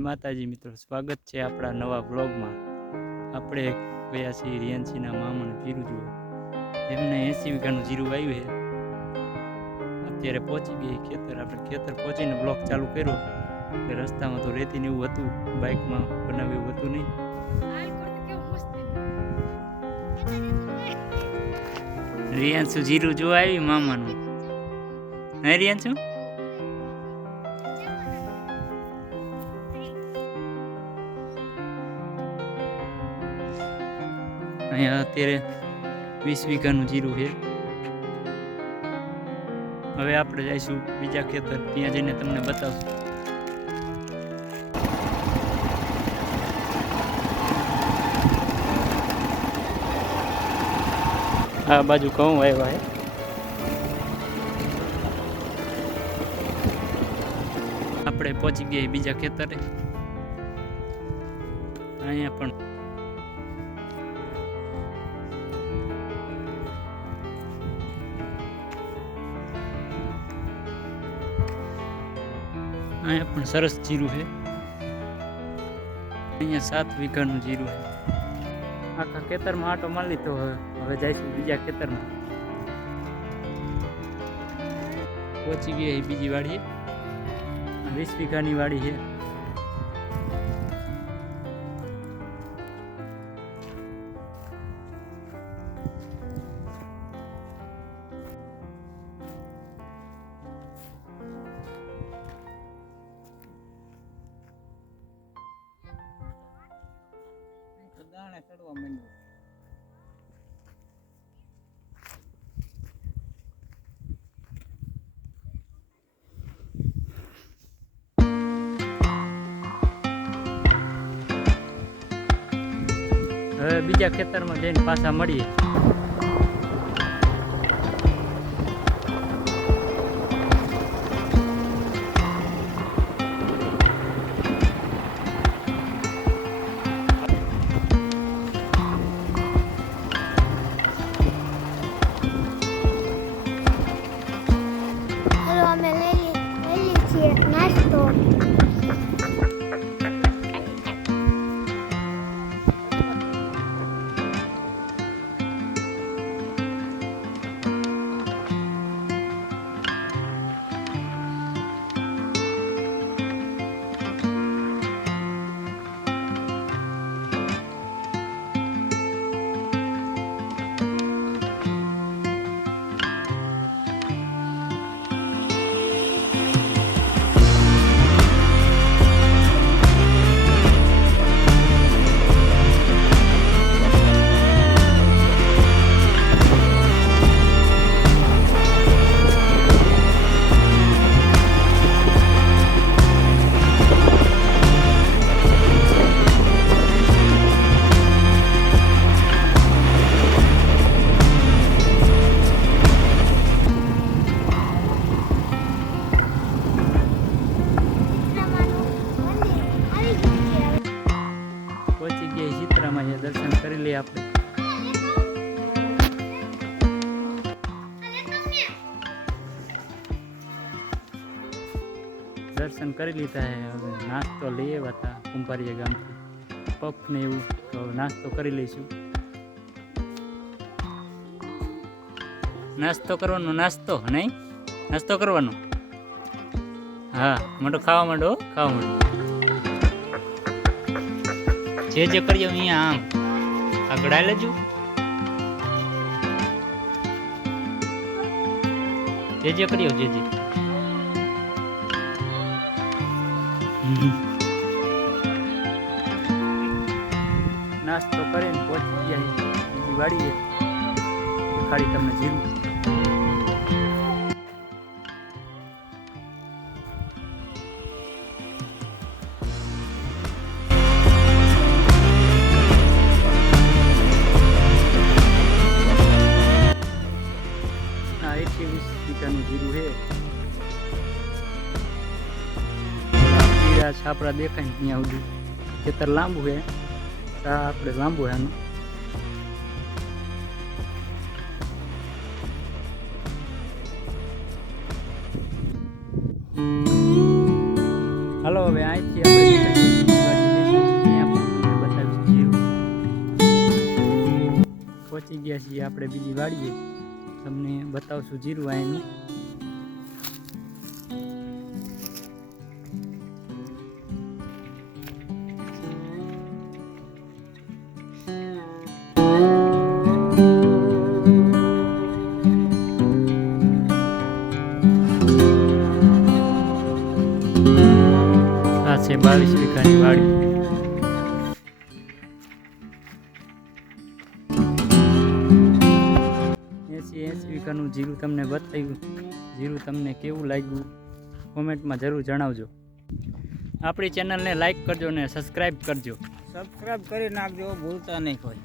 જય માતાજી મિત્રો, સ્વાગત છે આપણા નવા વ્લોગમાં। આપણે ગયા છીએ રિયાન્સીના મામાનું જીરું જોવા। એમને 80 વીઘાનું જીરું વાવ્યું છે। અત્યારે પહોંચી ગઈ ખેતર। આપણે ખેતર પહોંચીને બ્લોગ ચાલુ કર્યો કે રસ્તામાં તો રેતી ને એવું હતું, બાઇકમાં બનાવ્યું એવું હતું નહીં। રિયાન્સુ જીરું જોવા આવી મામાનું। હે રિયાન્સુ? અહીંયા અત્યારે 20 વીઘાનું જીરું છે। હવે આપણે જઈશું બીજા ખેતર, ત્યાં જઈને તમને બતાવશું। આ બાજુ ઘઉં આવ્યા છે। આપણે પહોંચી ગયા બીજા ખેતરે। અહીંયા પણ સરસ જીરું છે। અહીંયા 7 વીઘાનું જીરું છે। આખા ખેતરમાં આટો મારી લીધો। હવે જઈશું બીજા ખેતરમાં। પહોંચી ગયા બીજી વાડીએ। 20 વીઘાની વાડી છે। દાણે ચડવા માંડ્યું। હવે બીજા ખેતરમાં જઈને પાછા મળીએ। દર્શન કરી લઈએ આપણે। દર્શન કરી લીધા હે। હવે નાસ્તો લઈ આવ્યા હતા કુંભારીયા ગામથી, પફ ને એવું, તો નાસ્તો કરી લઈશું। નાસ્તો કરવાનો, નાસ્તો નહીં, નાસ્તો કરવાનો। હા માંડો, ખાવા માંડો, ખાવા માંડો। જે કરીએ અહીંયા આમ આગળ લેજો। જે કરીએ જે નાસ્તો કરીને પહોંચી ગયા બીજી વાડીએ। ખાલી તમને જીરું જીરું છે। છાપરા દેખાય ને ત્યાં સુધી ખેતર લાંબુ છે। આપણે લાંબુ છે આનું। હાલો હવે અહીંથી આપણે પહોંચી ગયા છીએ આપણે બીજી વાડીએ. તમને બતાવશું જીરું અહીંનું. આ છે 22 વીઘાની વાડી. 80 વીઘાનું જીરું તમને બતાવ્યું. જીરું તમને કેવું લાગ્યું કોમેન્ટમાં જરૂર જણાવજો. આપણી ચેનલને લાઈક કરજો ને સબસ્ક્રાઈબ કરજો. સબસ્ક્રાઈબ કરી નાખજો, ભૂલતા નહીં કોઈ.